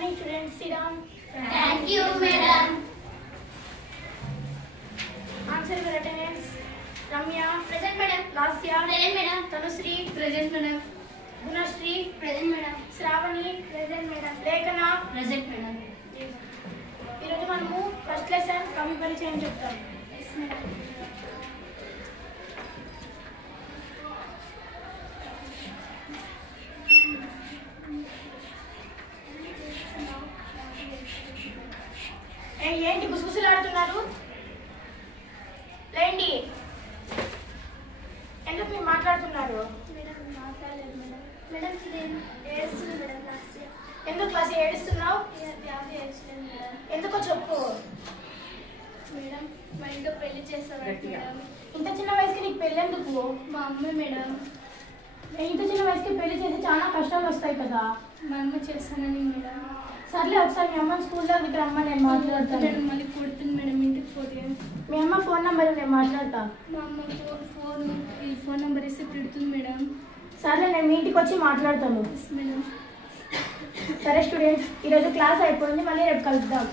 morning, students. Sit down. Thank you, madam. Answer your attendance. Ramya. Present, madam. Lasya. Present, madam. Tanusri. Present, madam. Gunashri. Present, madam. Shravani. Present, madam. Lekana. Present, madam. ఈరోజు మనము first lesson కవి పరిచయం చెప్తాం. Yes, madam. ఏంటి గుసగుసలాడుతున్నారు? లేండి. ఎందుకు మీరు మాట్లాడుతున్నారు? Madam, మాట్లాడలేదు మేడం. మేడం ఏడుస్తుంది మేడం లాస్ట్ ఇయర్. ఎందుకు క్లాస్ ఏడుస్తున్నావు? వ్యాధి ఏడ్చలేదు మేడం. ఎందుకో చెప్పు. మేడం మా ఇంట్లో పెళ్లి చేస్తారంట మేడం. ఇంత చిన్న వయసుకి నీకు పెళ్ళి ఎందుకు? మా అమ్మ మేడం. ఇంత చిన్న వయసుకి పెళ్లి చేస్తే చాలా కష్టాలు వస్తాయి కదా. మా అమ్మ చేస్తానని మేడం. సర్లే ఒకసారి మీ అమ్మ స్కూల్లో దగ్గర రమ్మ, నేను మాట్లాడతాను. మేడం మళ్ళీ కొడుతుంది మేడం ఇంటికి పోతే. మీ అమ్మ ఫోన్ నెంబర్ నేను మాట్లాడతా. మా అమ్మ ఈ ఫోన్ నెంబర్ ఇస్తే పెడుతుంది మేడం. సర్లే నేను మీ ఇంటికి వచ్చి మాట్లాడతాను. Yes madam. సరే స్టూడెంట్స్, ఈరోజు క్లాస్ అయిపోయింది, మళ్ళీ రేపు కలుద్దాం.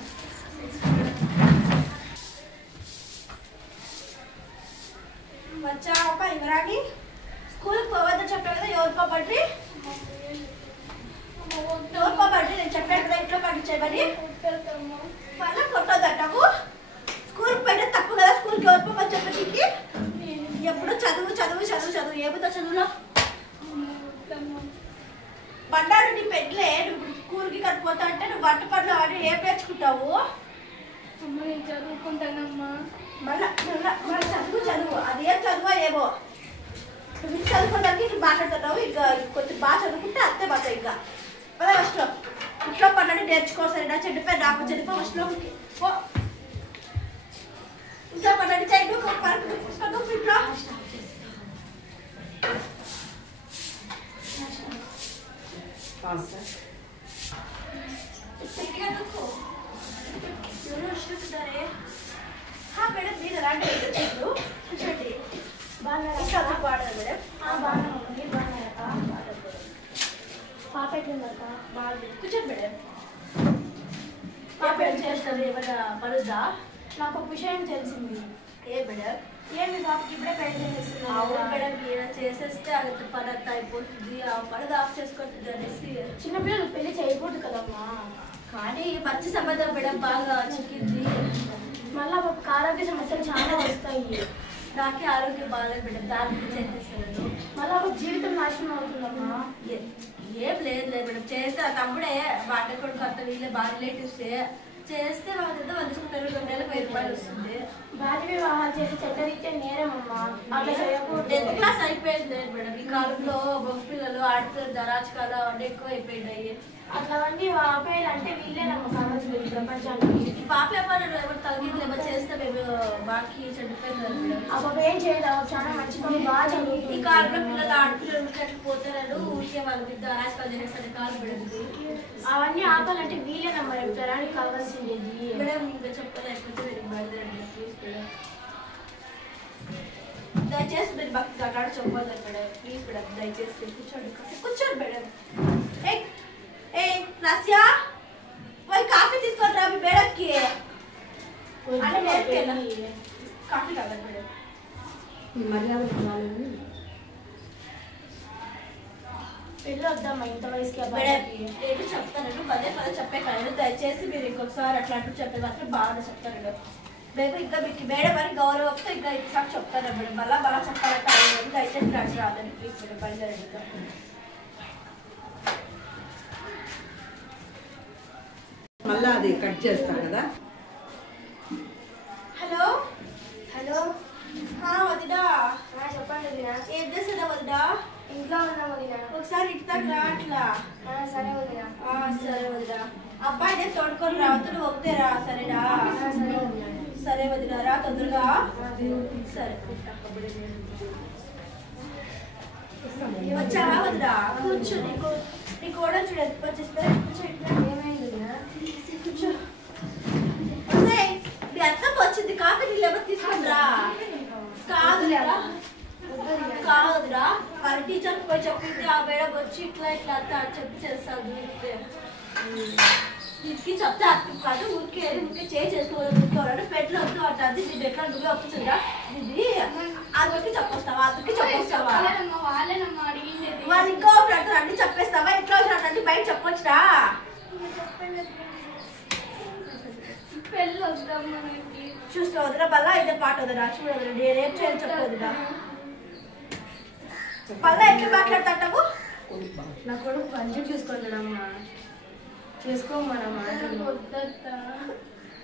వచ్చావా ఇంద్రాకి? స్కూల్కి పోవద్దని చెప్పా కదా, ఎవరు పోబట్టి నేను చెప్పాను కదా ఇంట్లో పండించేయమని. మళ్ళీ కొట్టొద్దటకు. స్కూల్కి పోయినా తప్పు కదా, స్కూల్కి ఎవరు పోమని చెప్పడానికి. ఎప్పుడు చదువు చదువు చదువు చదువు. ఏముందో చదువులో బండారు నీ పెళ్ళే. నువ్వు స్కూల్కి కట్టిపోతా అంటే నువ్వు వంట పనులు అవన్నీ ఏం నేర్చుకుంటావు? అమ్మ నేను చదువుకుంటానమ్మా. మళ్ళీ చదువు చదువు. అదేం చదువా ఏమో. నువ్వు ఇంటి చదువుకోవడానికి ఇట్లా మాట్లాడుతున్నావు. ఇంకా కొంచెం బాగా చదువుకుంటే అంతే మాత్రం. ఇంకా అదే ఫస్ట్ ఇంట్లో పనులు నేర్చుకోసరి. నా చెడ్డిపోయి నాకు చెడిపో ఫస్ట్లో ఇంట్లో పనులు చేయండి. ఇంట్లో మేడం మీరు రండి. కూర్చోండి. బాగున్నారా? బాగున్నారు మేడం. బాగున్నాను. మీరు బాగున్నారా? పాప ఎట్లుందక్క? బాగుంది. కూర్చోండి మేడం. పాప ఏం చేస్తుంది? ఏమైనా పడుద్దా? నాకు ఒక విషయం తెలిసింది. ఏ మేడం? ఏం మీ పాపకి ఇప్పుడే పెళ్లి చేస్తున్నారు? అవును మేడం, ఏమైనా చేసేస్తే అది పని అంతా అయిపోతుంది. ఆ పని ఆఫ్ చేసుకుంటుంది అనేసి. చిన్నపిల్లలు పెళ్లి చేయకూడదు కదమ్మా. కానీ మంచి సంబంధం మేడం బాగా చిక్కింది. మళ్ళీ పాపకి ఆరోగ్య సమస్యలు చాలా వస్తాయి. నాకే ఆరోగ్యం బాగాలేదు మేడం, దాని గురించి చేసేస్తాను. మళ్ళీ ఒక జీవితం నాశనం అవుతుందమ్మా. ఏం లేదు మేడం, చేస్తే ఆ తమ్ముడే మా అన్న కొడుకు అంత వీళ్ళే బాగా రిలేటివ్స్ చేస్తే వాళ్ళంతా వంచుకుంటారు. 2 నెలలకు 1000 రూపాయలు వస్తుంది. బాల్య వివాహాలు చేసి చెడ్డరీతే నేరమమ్మా. అట్లా చేయకూడదు. 10th క్లాస్ అయిపోయింది మేడం. ఈ కాలంలో పిల్లలు ఆడుతున్న అరాచకాలు అవన్నీ ఎక్కువ అయిపోయినాయి. అట్లవన్నీ ఆపేయాలంటే వీళ్ళేనమ్మా కావాల్సింది ప్రపంచానికి. ఈ పాప ఎవరు తగ్గింది ఏమో చేస్తే మేము బాకి చెడిపోయింది మేడం. ఆ పాప ఏం చేయదు, చాలా మంచి పని బాగా ఈ చదువుతుంది. కాలంలో పిల్లలు ఆడపిల్లలు కట్టిపోతారు. ఊరికే వాళ్ళ మీద అరాచకాలు చేసేసరికి కాలు పెడుతుంది. అవన్నీ ఆపాలంటే వీళ్ళేనమ్మా తరానికి కావాల్సింది. మేడం ఇంకా చెప్పలేకపోతే మీరు బయలుదేరండి ప్లీజ్ మేడం. దయచేసి మీరు భక్తి అక్కడ చెప్పదు మేడం, ప్లీజ్ మేడం దయచేసి కూర్చోండి. కూర్చోండి మేడం. ఏ రస్యా పోయి కాఫీ తీసుకొని రా మీ మేడంకి. అంటే నేర్చుకెళ్ళా కాఫీ కావాలి మేడం. పెళ్ళి వద్దామా ఇంత వయసుకి? మేడం నేను చెప్తాను, పదే పదే చెప్పే కానీ దయచేసి మీరు ఇంకొకసారి అట్లాంటివి చెప్పే మాత్రం బాగా చెప్తాను. మేము ఇంకా మీకు మేడం అని గౌరవంతో ఇంకా ఇంకోసారి చెప్తాను మేడం. మళ్ళా చెప్పాలంటే దయచేసి రాసి రాదండి ప్లీజ్ మేడం బయలుదేరండి. మళ్ళా అది కట్ చేస్తాను కదా. హలో హలో వదినా, చెప్పండి వదినా. ఏం చేస్తుందా వదినా? ఇంట్లో ఉన్నాం వదినా. ఒకసారి ఇంటికి రా అట్లా. సరే వదినా. సరే వదినా. అబ్బాయి నేను తోడుకొని రావద్దు, నువ్వు ఒకటే రా సరేనా? సరే వదినా. సరే వదినా రా తొందరగా. సరే వచ్చావా వదినా? కూర్చో. నీ కూడా చూడ వచ్చేస్తా. కూర్చో ఇట్లా. ఏమైంది వదినా? కూర్చో. మీ అత్తమ్మ వచ్చింది, కాఫీ నీళ్ళు ఎవరు తీసుకుని రా. కాదురా వాళ్ళ టీచర్కి పోయి చెప్పింది. ఆ మేడం వచ్చి ఇట్లా ఇట్లా అంతా చెప్పి చేస్తాను. ఇంటికి చెప్తే అర్థం కాదు. ఊరికే చేసుకోవాలి పెట్లు వద్దు అంటే దీన్ని ఎట్లా నువ్వే ఒప్పుతుందా ఇది అదికి చెప్పొస్తావా అదికి చెప్పొస్తావా వాళ్ళేనమ్మా అడిగింది. వాళ్ళు ఇంకా ఒకటి అన్ని చెప్పేస్తావా ఇంట్లో అంటే బయట చెప్పొచ్చురా. పెళ్ళి వద్దాం మనకి. చూస్తా వదిరా బల్లా ఇదే పాట వదిరా చూడదురా నేనేం చేయాలి చెప్పొద్దురా. బల్లా ఎట్లా మాట్లాడతావు? నా కొడుకు మంచిగా చూసుకుంటాడమ్మా. చేసుకోమన్నమ్మా. వద్దత్తా.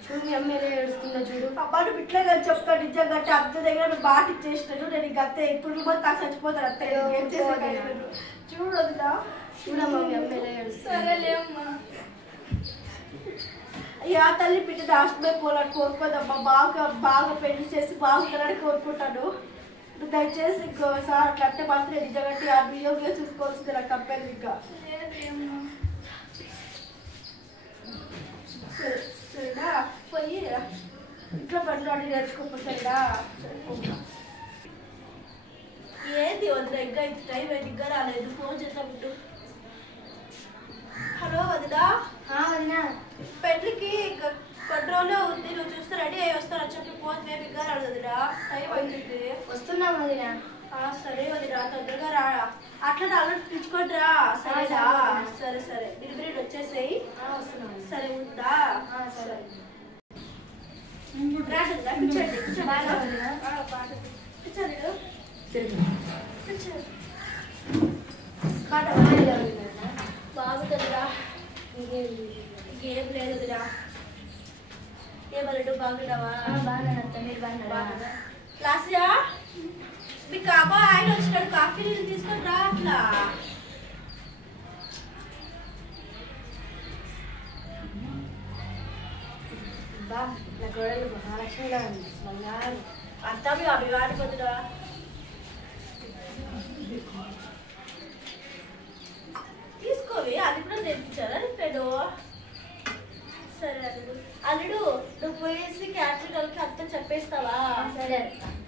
చూడు మీ అమ్మ ఎలా ఏడుస్తుందో చూడు. అబ్బా నువ్వు ఇట్లా కానీ చెప్తాను నిజంగా అత్త దగ్గర నువ్వు బాగా ఇచ్చేసినాను. నేను ఇంక అత్త ఇప్పుడు నువ్వు నాకు చచ్చిపోతాను అత్త ఏం చేసే చూడు వదిలా. చూడమ్మా మీ అమ్మ ఎలా ఏడుస్తుంది. సరేలేమ్మా. యా తల్లి బిడ్డ రాష్ట్రమే పోలని కోరుకోదమ్మా. బాగా బాగా పెళ్లి చేసి బాగుంటారని కోరుకుంటాను. నువ్వు దయచేసి ఇంకోసారి అట్లా అంటే మాత్రం నిజంగా ఆ బియ్యంగా చూసుకోవాల్సింది నాకు కంపెనీ ఇంకా. సరేలేమ్మా. సరేనా పోయి ఇంట్లో పనులు అడిగి నేర్చుకోపో సరేనా. ఏంది వదిన ఇంకా ఇంత టైం అయింది ఇంకా రాలేదు. ఫోన్ చేద్దాం బిడ్డు. హలో వదినా. వదినా పెళ్ళికి కొన్ని రోజులు ఉంది. నువ్వు చూస్తే రెడీ అయ్యి వస్తాను చెప్పి ఫోన్ మేము ఇంకా రాదు వదినా. టైం అవుతుంది. వస్తున్నాం వదినా. సరే వదినా తొందరగా రా. అట్లా అలా పిలుచుకొని రా సరేనా. సరే సరే మీరు వచ్చేసేయి. వస్తున్నాం. సరే ఉందా. సరే బాగుందిరా. ఇంకేం లేదురా. ఏమన్నాడు బాగున్నావా? బాగా లాస్యా మీ కాబా ఆయన వచ్చినాడు. కాఫీ నీళ్ళు తీసుకొని రా. అట్లా నా కోడలు మహాలక్ష్మిగా ఉంది. బంగారు అంతా మీ అవి ఆడిపోతురా. తీసుకోవి అది కూడా తెప్పించారా పెడు. సరే అల్లుడు అల్లుడు నువ్వు పోయేసి క్యాటరింగ్ వాళ్ళకి అంతా చెప్పేస్తావా? సరే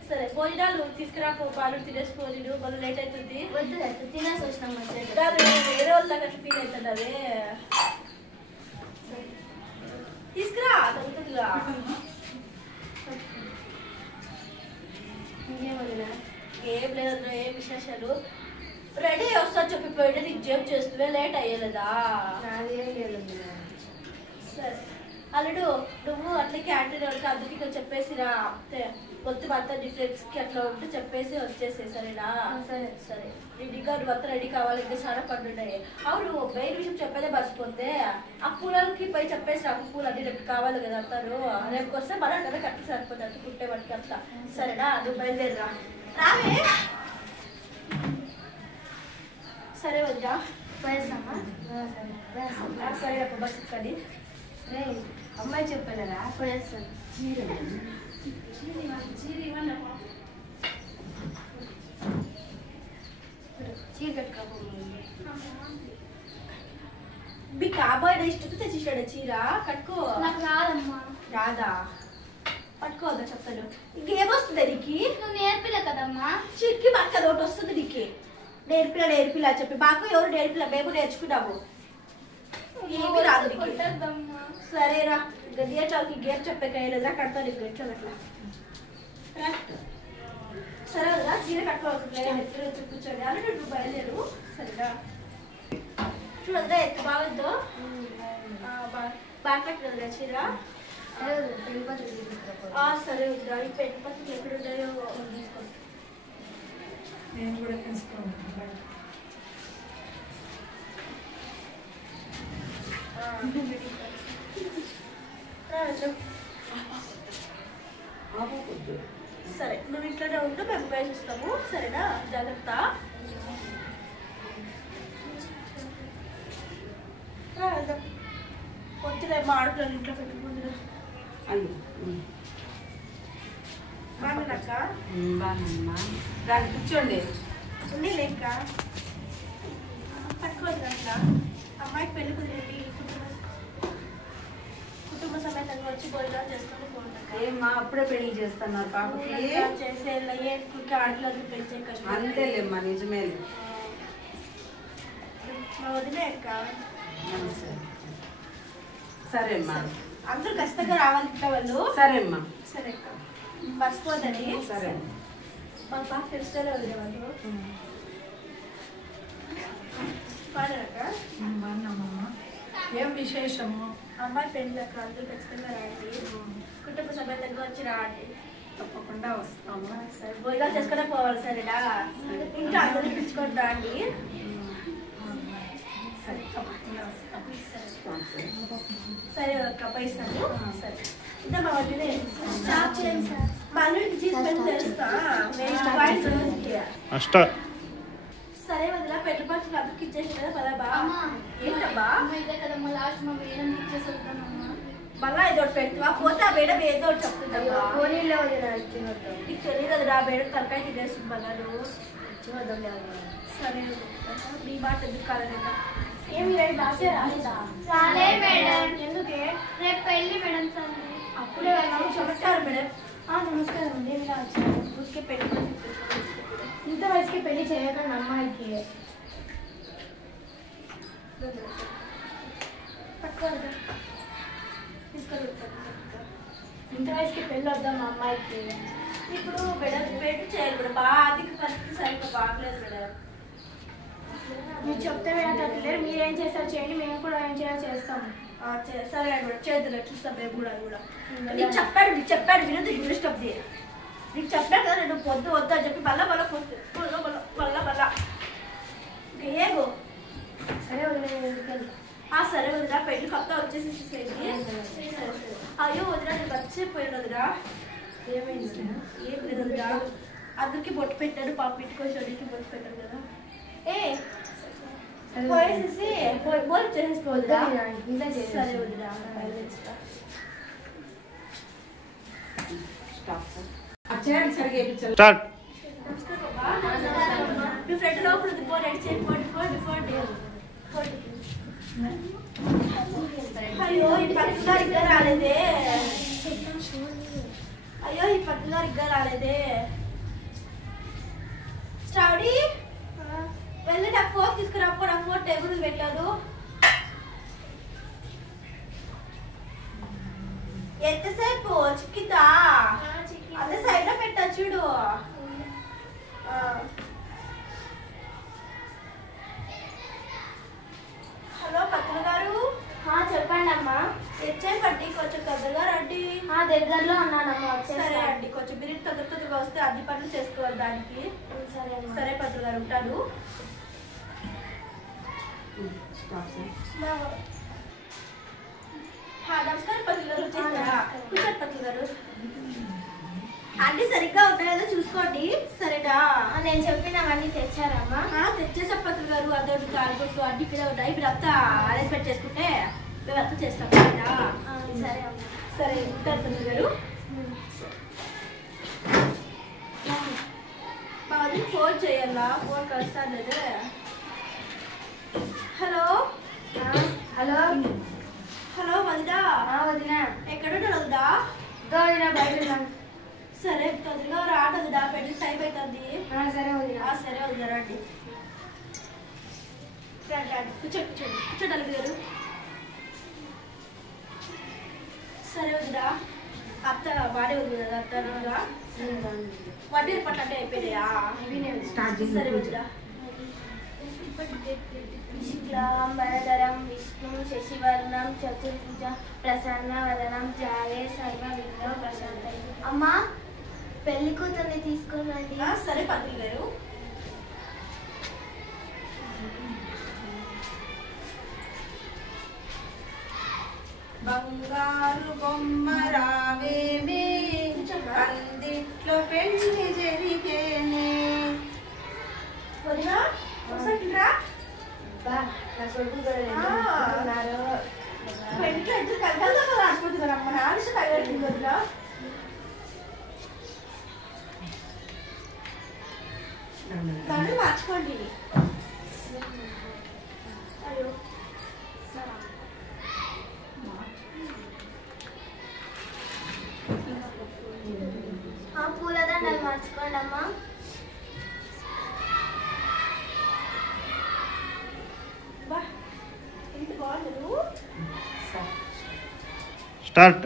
సరే భోజనాలు తీసుకురా. పాలు తినేసుకోని నువ్వు మళ్ళీ లేట్ అవుతుంది. వద్దు తినేసి వచ్చినాం మంచిగా. దాని వేరే వాళ్ళకి అట్లా ఫీల్ అవుతుంది. తీసుకురా తగ్గుతుందిగా. ఇంకేం వదినా? ఏం లేదు ఏం విశేషాలు. రెడీ వస్తా చెప్పిపోయింటే నీకు జేబు చేస్తే లేట్ అయ్యలేదా? నాది ఏం లేదు వదినా. సరే అల్లుడు నువ్వు అట్లా క్యాంటీన్ వరకు అందుకే ఇక్కడ చెప్పేసిరా. మొత్తం అంతా డిఫరెన్స్కి అట్లా ఉంటే చెప్పేసి వచ్చేసే సరేనా. సరే సరే రెడీగా నువ్వు అంతా రెడీ కావాలి. ఇంకా చాలా పనులు ఉన్నాయి. అవును మెయిన్ విషయం చెప్పేదే మర్చిపోతే ఆ పూలకి పోయి చెప్పేసి నాకు పూలు అన్ని రేపు కావాలి కదా అంటారు. రేపు వస్తే మన కదా కట్టి సరిపోతుంది కుట్టే వాటికి అట్లా. సరేనా నువ్వు బయలుదేరిరా. రావే. సరే వద్దా పోయేస్తామా? సరే అప్పుడు బస్ కానీ అమ్మాయి చెప్పానరా? పోయేస్తాను. చీర కట్టుకోకపోయింది. మీ కాబోయే ఇష్టం తెచ్చిస్తాడు చీర కట్టుకో. నాకు రాదమ్మా. రాదా? పట్టుకోవద్దా చెప్తాను. ఇంకేమొస్తుంది నీకు? నువ్వు నేర్పిలే కదమ్మా. చిక్కి మనకి అది ఒకటి వస్తుంది నీకు. నేర్పిలా చెప్పి మాకు ఎవరు నేర్పిలా మేము నేర్చుకున్నాము. ఏమి రాదు నీకు. కొట్టద్దమ్మా. సరేరా గడియాచాలకి గేర్ చెప్పే కయ్యలేదా కడతాను నీకు గట్ల అట్లా. సరే వదిలా చీర కట్టుకోవాలి. కూర్చోండి అని నువ్వు బయలుదేరు. సరేనా చూడద్దా ఎంత బాగుందో. బాగా కట్టలేదురా చీర. పెళ్లి పత్రిక తీసుకురా. సరే వద్దా ఈ పెళ్లి పత్రికలు ఎక్కడున్నాయో తీసుకొస్తాను. నేను కూడా తీసుకోవాలి. సరే నువ్వు ఇంట్లోనే ఉంటూ మేము వేసిస్తాము. సరేనా జాగ్రత్త. వచ్చిన మా ఆడపిల్లలు ఇంట్లో పెట్టుకుంటున్నా. బాగున్నాక బాగున్నా దాన్ని కూర్చోండి. ఉండి లేక పట్టుకోవద్దు అట్లా. అమ్మాయికి పెళ్లి కుదిరింది. కుటుంబ సమేతంగా వచ్చి భోజనాలు చేసుకొని పోతున్నాక ఏమ్మా అప్పుడే పెళ్లి చేస్తున్నారు పాపకి? చేసే ఆడపిల్లలు పెంచే కష్టం. అంతేలేమ్మా నిజమే. మా వదిలే అక్క. నమస్తే. సరే అమ్మా. అందరూ ఖచ్చితంగా రావాలి ఇంట్లో వాళ్ళు. సరే అమ్మా. సరే అక్క మర్చిపోదని. సరే మా పాప తెలుసుకోలే వదిలే వాళ్ళు పాడరక్క. బాగున్నామమ్మా. ఏం విశేషము? అమ్మాయి పెళ్ళి అక్క అందరూ ఖచ్చితంగా రాండి. కుటుంబ సభ్యులందరూ వచ్చి రాండి. తప్పకుండా వస్తాము. సరే భోజనాలు చేసుకునే పోవాలి. సరేనా ఇంట్లో అందరూ పిలుచుకొని రాండి. సరే తప్పకుండా వస్తాము. సరే అక్క పైస్తాను. సరే ఇంకా మా వదిలే స్టాప్ చేయండి సార్. మా అల్లుడికి తీసుకొని తెలుస్తా. సరే వదిలా పెళ్లి పత్రిక అందరికి ఇచ్చేసి కదా పదబా. అమ్మా ఏంటబ్బా అమ్మ ఇదే కదమ్మా లాస్ట్ మా మేడం ఇచ్చేసి వద్దామమ్మా. మళ్ళా ఏదో ఒకటి పెడుతువా పోతే ఆ మేడం ఏదో ఒకటి చెప్తుందమ్మా. పోనీలో వదిన నీకు తెలియదు కదా ఆ మేడం తలకాయ తినేస్తుంది మళ్ళా నువ్వు. సరే నీ మాట ఎందుకు కాలేదా? ఏమి రైట్ రాసే రాలేదా? రాలే మేడం. ఎందుకే? రేపు పెళ్ళి మేడం సార్. అప్పుడే వాళ్ళు చెప్తారు మేడం. నమస్కారం అండి. మీరు వచ్చారు. ఊరికే పెళ్లి పత్రిక ఇంత వయసుకి పెళ్లి చేయకండి అమ్మాయికి. పట్టుకోవాలి తీసుకొని ఇంత వయసుకి పెళ్ళి వద్దాం మా అమ్మాయికి. ఇప్పుడు మేడం పెళ్లి చేయాలి మేడం. బాగా ఆర్థిక పరిస్థితి సరిగ్గా బాగలేదు మేడం. మీరు చెప్తే వినట్లేరు. మీరేం చేస్తారు చేయండి, మేము కూడా ఏం చేయాలో చేస్తాము. సరే మేడం చేతులు చూస్తాం మేము కూడా. నీకు చెప్పాడు వినదు ఇంగ్లీష్ కప్ది. నీకు చెప్పాడు కదా నేను పొద్దు వద్దు అని చెప్పి మళ్ళా మళ్ళా ఏగో. సరే వదిలేదు. సరే వదిరా పెళ్లి కప్తా వచ్చేసి అయ్యో వదిరా నేను మర్చిపోయాను వదిరా. ఏమైంది? ఏం లేదు వదిరా. అందరికి బొట్టు పెట్టాడు పాప పెట్టుకొని చోటికి బొట్టు పెట్టాడు కదా. పోయేసేసి బోర్ చేసేసుకోవద్దా? సరే వదిరా. స్టార్ట్. మీ ఫ్రెండ్ లోపల పోటీ చేయండి. అయ్యో ఈ పట్టుగారు ఇంకా రాలేదే. స్టడీ వెళ్ళి నాకు ఫోన్ తీసుకురాపో. నా ఫోన్ టేబుల్ పెట్టాడు. ఎంతసేపు చిక్కిందా? అదే సైడ్ లో పెట్టా చూడు. హలో పత్రులు గారు. చెప్పండి అమ్మా. తెచ్చేయండి కొంచెం తొందరగా రండి. దగ్గరలో ఉన్నానమ్మా. సరే అండి కొంచెం మీరు తొందరగా వస్తే అన్ని పనులు చేసుకోవాలి దానికి. సరే పత్రులు గారు ఉంటాను. నమస్కారం పత్రులు గారు. వచ్చేసారా? కూర్చోండి పత్రులు గారు. అన్ని సరిగ్గా ఉన్నాయో చూసుకోండి. సరేనా? నేను చెప్పినవన్నీ తెచ్చారమ్మా. తెచ్చేసా పత్రులు గారు. అదొకటి కాలుగొట్టు అన్ని ఇక్కడ ఉన్నాయి. మీరు అంతా అరేంజ్మెంట్ చేసుకుంటే మేము అంతా చేస్తాం. సరే అమ్మా. సరే ఉంటారు పత్రులు గారు. మా వదిలి ఫోన్ చేయాలా? ఫోన్ కలుస్తాను లేదా? హలో హలో హలో వదినా. వదినా. ఎక్కడున్నారు వదినా? వదినా బయట. సరే తొందరగా రాడు వదినా. పెళ్లి టైం అవుతుంది. సరే వదినా. సరే వదినా రండి. రండి కూర్చోండి అల్లుడు గారు. సరే వదినా. అత్త బాడే ఉంది కదా అత్త. వడ్డీ ఏర్పాట్లు అంటే అయిపోయినాయా? సరే వదినా. శుక్లాంబరధరం విష్ణు శశివర్ణం చతుర్భుజ ప్రసన్నవదనం ధ్యాయే సర్వ విఘ్న ప్రశాంతం. అమ్మా పెళ్లి కూతుర్ని తీసుకురండి. సరే పత్రులు గారు. బంగారు బొమ్మ రావేమే అందిట్లో పెళ్లి జరిగేనే. వదినా వస్తారా? పెళ్లికి ఇద్దరు కలకాలతో రాసుకుంటున్నారు. అమ్మ నాన్న తగ్గట్టు వదినా. దాన్ని మార్చుకోండి. అయ్యో పూలదండలు మార్చుకోండి అమ్మా. బా ఎంత బాగుంది. స్టార్ట్.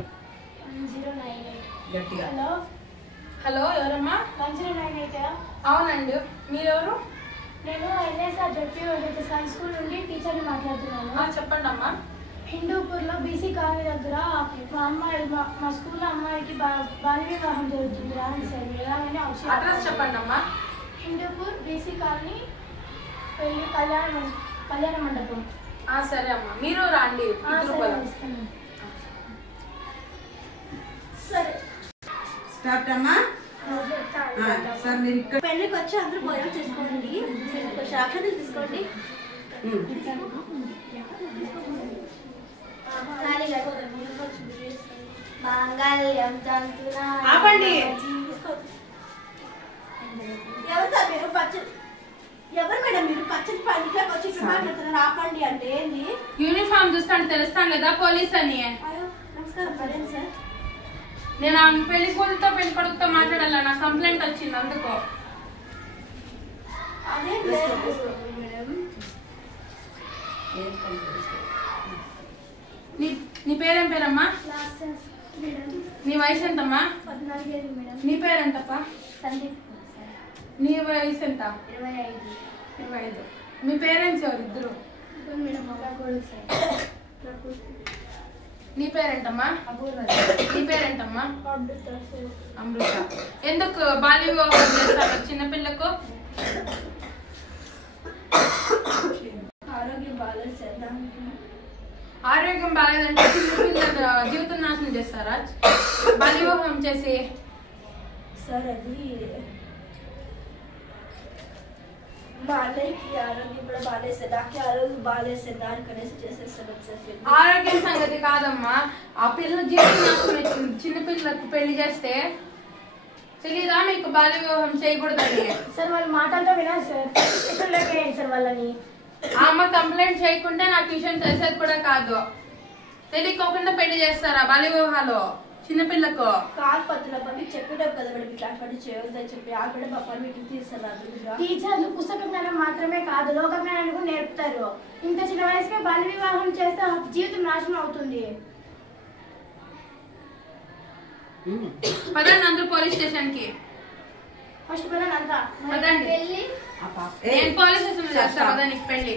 1098. హలో హలో, ఎవరమ్మా? 1098. అవునండి, మీరెవరు? నేను ఎన్ఎస్ఆర్ జెడ్పీహెచ్ఎస్ హై స్కూల్ నుండి టీచర్ని మాట్లాడుతున్నాను. చెప్పండి అమ్మా. హిందూపూర్లో బీసీ కాలనీ దగ్గర మా స్కూల్లో అమ్మాయికి బాల్య వివాహం జరుగుతుంది. రాండి సార్, ఎలాగైనా అడ్రస్ చెప్పండి అమ్మా. హిందూపూర్ బీసీ కాలనీ పెళ్లి కళ్యాణ మండపం. సరే అమ్మా, మీరు రండి. సరే స్టార్ట్ అమ్మా. సార్ మీరు ఇక్కడ పెళ్ళికి వచ్చి అందరూ భోజనం చేసుకోండి. కొంచెం అక్షతలు తీసుకోండి. మాంగళ్యం తంతునా ఆపండి. ఎవరు సార్ మీరు ఎవరు మేడం మీరు పచ్చని పండుగకి వచ్చి ఇక్కడ మాట్లాడుతున్నారు? ఆపండి అంటే ఏంది? యూనిఫామ్ చూస్తాను తెలుస్తాను కదా, పోలీస్ అని. అయ్యో నమస్కారం మేడం సార్. నేను ఆ పెళ్లి కూతురుతో పెళ్లి కొడుకుతో మాట్లాడాల, నాకు కంప్లైంట్ వచ్చింది అందుకో. అదేం లేదు మేడం. నీ పేరేం పేరమ్మా? నీ వయసు ఎంతమ్మా? 14 మేడం. నీ పేరెంతప్పా? సందీప్. నీ వయసు ఎంత? 25. 25. మీ పేరెంట్స్ ఎవరు? ఇద్దరు. మేడం మా కొడుకు సార్. నీ పేరేంటమ్మా? అపూర్వ. నీ పేరేంటమ్మా? అమృత. ఎందుకు బాల్య వివాహం చేస్తారు చిన్నపిల్లకు? ఆరోగ్యం బాగాలేదు సార్. ఆరోగ్యం బాగాలేదంటే చిన్నపిల్లల జీవితం నాశనం చేస్తారా బాల్య వివాహం చేసి? సార్ అది మా అన్నయ్యకి ఆరోగ్యం కూడా బాగాలేదు సార్. నాకు ఆరోగ్యం బాగాలేదు సార్. దానికనేసి చేసేస్తాను సార్. ఆరోగ్యం సంగతి కాదమ్మా, ఆ పిల్లల జీవితం నాశనం అవుతుంది. చిన్నపిల్లలకు పెళ్లి చేస్తే తెలీదా మీకు బాల్య వివాహం చేయకూడదని? సార్ వాళ్ళ మాటలతో వినాలి సార్. ఇతరులకే సార్ వాళ్ళని. ఆ అమ్మ కంప్లైంట్ చేయకుంటే నాకు విషయం తెలిసేది కూడా కాదు. తెలియకోకుండా పెళ్లి చేస్తారా బాల్య వివాహాలు చిన్నపిల్లకు? కాలు పత్తుల పని చెప్పేటప్పుడు కదా మేడం ఇట్లా పని చేయొద్దని చెప్పి ఆ కూడా మా పర్మిషన్ తీస్తారు. టీచర్లు పుస్తక జ్ఞానం మాత్రమే కాదు, లోక జ్ఞానాన్ని కూడా నేర్పుతారు. ఇంత చిన్న వయసుకే బాల్య వివాహం చేస్తే జీవితం నాశనం అవుతుంది. పదండి అందరూ పోలీస్ స్టేషన్ కి. ఫస్ట్ పదండి అంతా. పదండి. నేను పోలీస్ స్టేషన్ చేస్తా. పదండి పెళ్లి.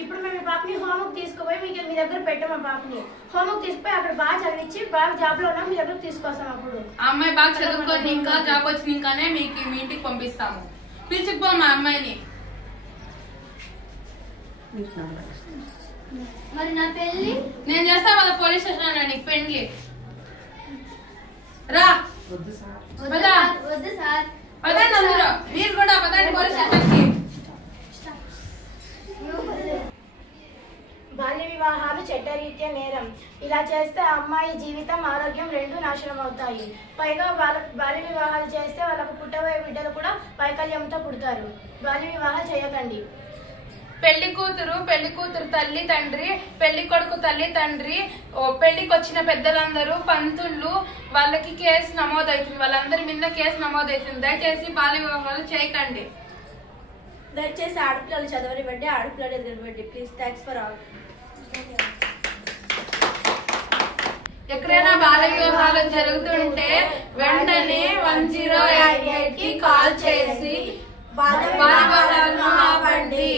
ఇప్పుడు మేము ఈ పాపని హోంవర్క్ తీసుకుపోయి మీకు మీ దగ్గర పెట్టాం. మా పాపని హోంవర్క్ తీసుకుపోయి అక్కడ బాగా చదివించి బాగా జాబ్ లో ఉన్నాం మీ దగ్గర తీసుకొస్తాం. అప్పుడు ఆ అమ్మాయి బాగా చదువుకొని ఇంకా జాబ్ వచ్చిన ఇంకానే మీకు మీ ఇంటికి పంపిస్తాము. పిలుచుకుపో మా అమ్మాయిని. మరి నా పెళ్లి నేను చేస్తా కదా పోలీస్ స్టేషన్ నీకు పెళ్లి. రా వద్దు సార్. పదండి అందరూ, మీరు కూడా పదండి పోలీస్ స్టేషన్ కి. బాల్య వివాహాలు చట్టరీత్యా నేరం. ఇలా చేస్తే అమ్మాయి జీవితం ఆరోగ్యం రెండూ నాశనం అవుతాయి. పైగా బాల్య వివాహాలు చేస్తే వాళ్ళకు పుట్టబోయే బిడ్డలు కూడా వైకల్యంతో పుడతారు. బాల్య వివాహాలు చేయకండి. పెళ్లి కూతురు తల్లి తండ్రి, పెళ్లి కొడుకు తల్లి తండ్రి, పెళ్లికి వచ్చిన పెద్దలందరూ పంతుళ్ళు, వాళ్ళకి కేసు నమోదవుతుంది. వాళ్ళందరి మీద కేసు నమోదవుతుంది. దయచేసి బాల్య వివాహాలు చేయకండి. దయచేసి ఆడపిల్లలు చదవనివ్వండి, ఆడపిల్లలు ఎదగనివ్వండి ప్లీజ్. Thanks for all. ఎక్కడైనా బాల్య వివాహాలు జరుగుతుంటే వెంటనే 1088 కి కాల్ చేసి బాల్య వివాహాలను ఆపండి.